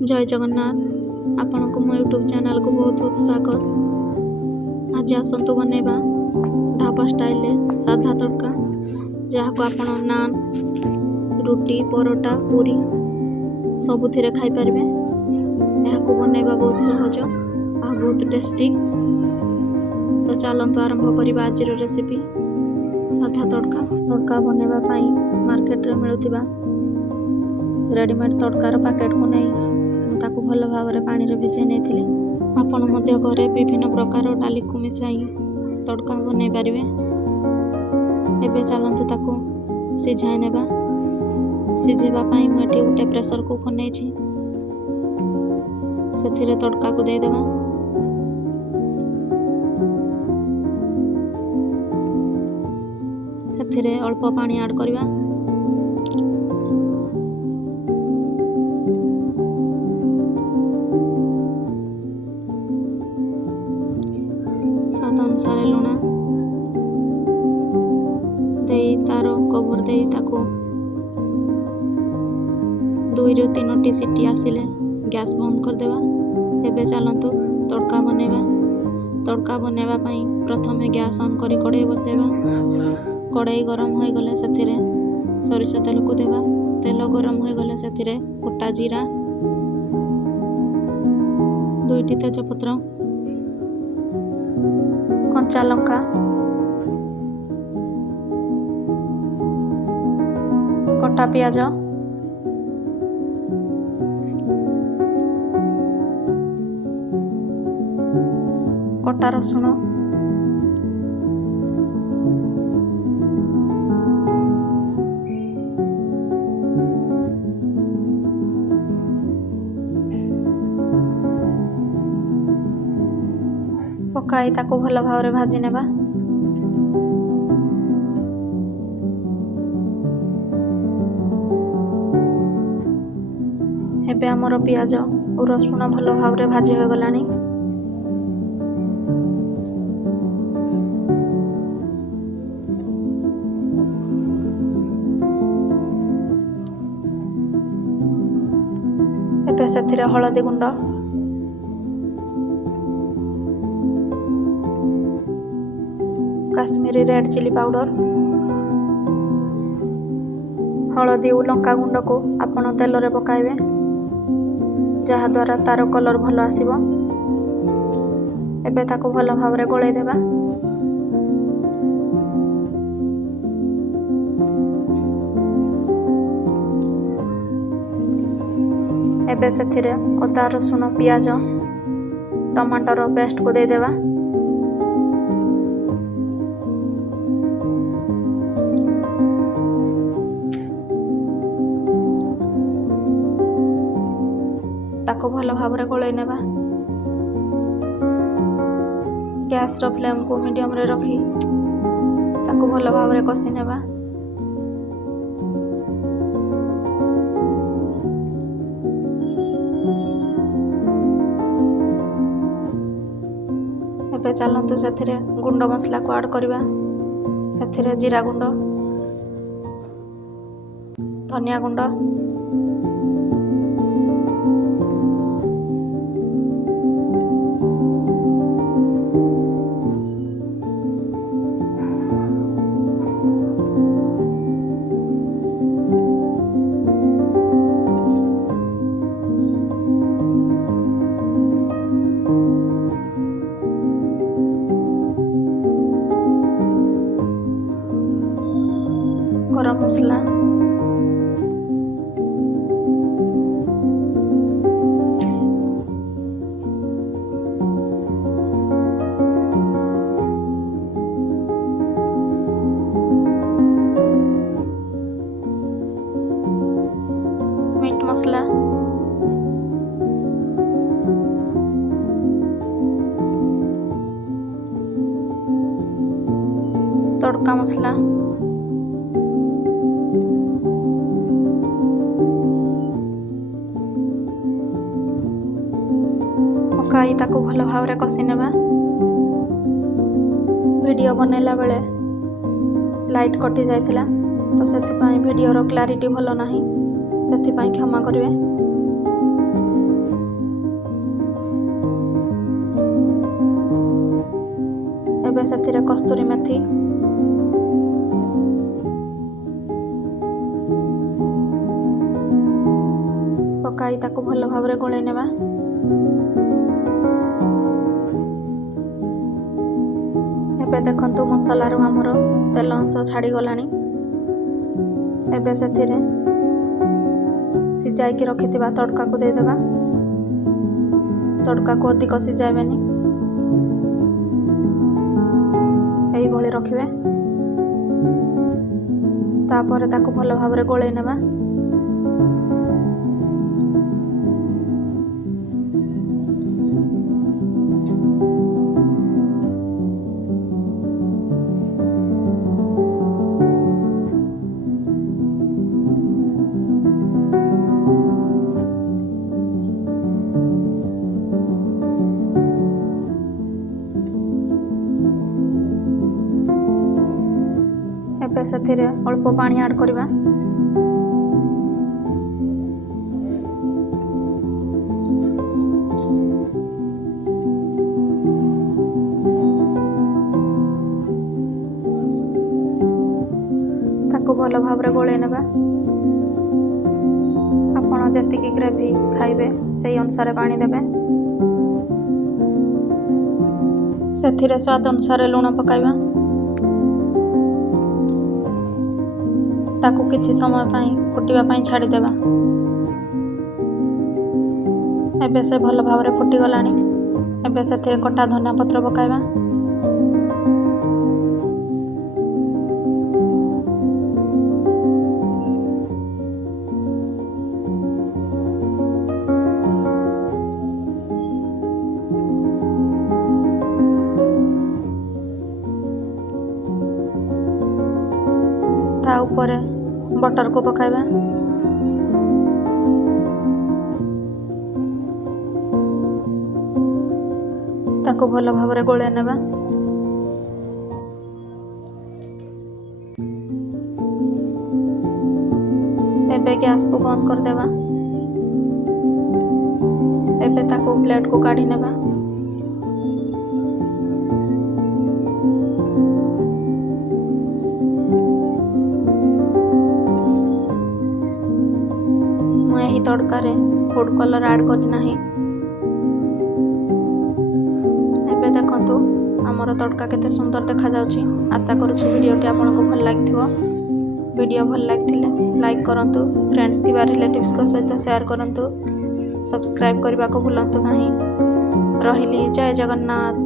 जय जगन्नाथ। आपण को मो यूट्यूब चैनल को बहुत बहुत स्वागत। आज आसतु बनैबा ढाबा स्टाइल साधा तड़का, जहाँ को आपण नान, रुटी, परोटा, पूरी सबुथिरे खाई पारिबे। यहाँ को बनैबा बहुत सहज आ बहुत टेस्टी। तो चलतु आरंभ करबा आज रेसिपी साधा तड़का। तड़का बनैबा पई मार्केट रे मिलुथिबा रेडीमेड तड़कार पैकेट को नहीं ताकू भल भाव में पानी रे भिजे नहीं। आपण मध्य घरे विभिन्न प्रकार डाली को मिसाई तड़का बनै पारिबे। एबे चलंतु ताकू सिझाई नेबा। सिझेबा पई मैं एठी उटे प्रेशर कुकर नै छी, सेथिरे तड़का को दे देबा। सेथिरे अल्प पानी ऐड करबा। स्वाद अनुसार लुण दे तार कवर दे ताको 2 ରୁ 3टी सीटी आसिले गैस बंद कर देबा। एबे चलंतु तड़का बनैबा। तड़का बनैबा पई प्रथमे गैस ऑन करी कड़ाई बसैबा। कड़ाई गरम हो गले सेथिरे सरिष तेल को देबा। तेल गरम हो गले सेथिरे गोटा जीरा, 2टी तेजपत्र, कंचा लंका, कटा पियाज, कटा रसुण, पकाई ताको भल भाव में भाजी नेबा। एबे हमर पियाज और रसुण भल भाव में भाजी हो गलानी। एबे सेथिरे हळदी गुंड, काश्मीरी रेड चिली पाउडर, हलदी और लंका गुंड को आपण तेल रे पकाइबे, जहाँ द्वारा तार कलर भल आसीबो। एबे ताको भल भाव में गोळै देबा। एबे सेथिरे अदा रसुण पियाज टमाटर पेस्ट को दे देबा। ताको भल भाव में गोळै नेबा। गैस रो फ्लेम को मीडियम रे रखी ताको भल भाव में कसी नेबा। एबे चलंतु सेथिरे गुंड मसला को ऐड करबा। सेथिरे जीरा गुंड, धनिया गुंड, गरम मसला, मीट मसला, तड़का मसला, पकाई ताको भल भाव में कसी नेबा। वीडियो बनैला बेले लाइट कटि जाइथिला तो सेथिपाई वीडियो रो क्लारिटी भल नाही, सेथिपाई क्षमा करिवे। ଏବେ ସେଥିରେ କସ୍ତୁରୀ ମେଥି, ପକାଇ ତାକୁ ଭଲ ଭାବରେ ଗୋଳେଇ ନେବା। ଏବେ ଦେଖନ୍ତୁ ମସଲାରୁ ଆମର ତେଲ ଅଂଶ ଛାଡ଼ିଗଲାଣି। ଏବେ ସେଥିରେ ସିଝାଇକି ରଖିଥିବା ତଡ଼କାକୁ ଦେଇଦେବା। ତଡ଼କାକୁ ଅଧିକ ସିଝାଇବେନି, ଏଇଭଳି ରଖିବେ। ତାପରେ ତାକୁ ଭଲ ଭାବରେ ଗୋଳେଇ ନେବା। ଏବେ ସେଥିରେ ଅଳ୍ପ ପାଣି ଆଡ଼୍ କରିବା। ତାକୁ ଭଲ ଭାବରେ ଗୋଳେଇ ନେବା। ଆପଣ ଯେତିକି ଗ୍ରେଭି ଖାଇବେ ସେଇ ଅନୁସାରେ ପାଣି ଦେବେ। ସେଥିରେ ସ୍ୱାଦ ଅନୁସାରେ ଲୁଣ ପକାଇବା। ତାକୁ କିଛି ସମୟ ପାଇଁ ଫୁଟିବା ପାଇଁ ଛାଡ଼ିଦେବା। ଏବେ ସେ ଭଲ ଭାବରେ ଫୁଟିଗଲାଣି। ଏବେ ସେଥିରେ କଟା ଧନିଆ ପତ୍ର ପକାଇବା। ତା ଉପରେ ବଟରକୁ ପକାଇବା। ତାକୁ ଭଲ ଭାବରେ ଗୋଳେଇ ନେବା। ଏବେ ଗ୍ୟାସକୁ ବନ୍ଦ କରିଦେବା। ଏବେ ତାକୁ ପ୍ଲେଟକୁ କାଢ଼ି ନେବା। ମୁଁ ଏହି ତଡ଼କାରେ ଫୁଡ୍ କଲର୍ ଆଡ଼୍ କରିନାହିଁ। ଏବେ ଦେଖନ୍ତୁ ଆମର ତଡ଼କା କେତେ ସୁନ୍ଦର ଦେଖାଯାଉଛି। ଆଶା କରୁଛି ଭିଡ଼ିଓଟି ଆପଣଙ୍କୁ ଭଲ ଲାଗିଥିବ। ଭିଡ଼ିଓ ଭଲ ଲାଗିଥିଲେ ଲାଇକ୍ କରନ୍ତୁ, ଫ୍ରେଣ୍ଡସ୍ କିମ୍ବା ରିଲେଟିଭ୍ସଙ୍କ ସହିତ ସେୟାର କରନ୍ତୁ, ସବସ୍କ୍ରାଇବ୍ କରିବାକୁ ଭୁଲନ୍ତୁ ନାହିଁ। ରହିଲି, ଜୟ ଜଗନ୍ନାଥ।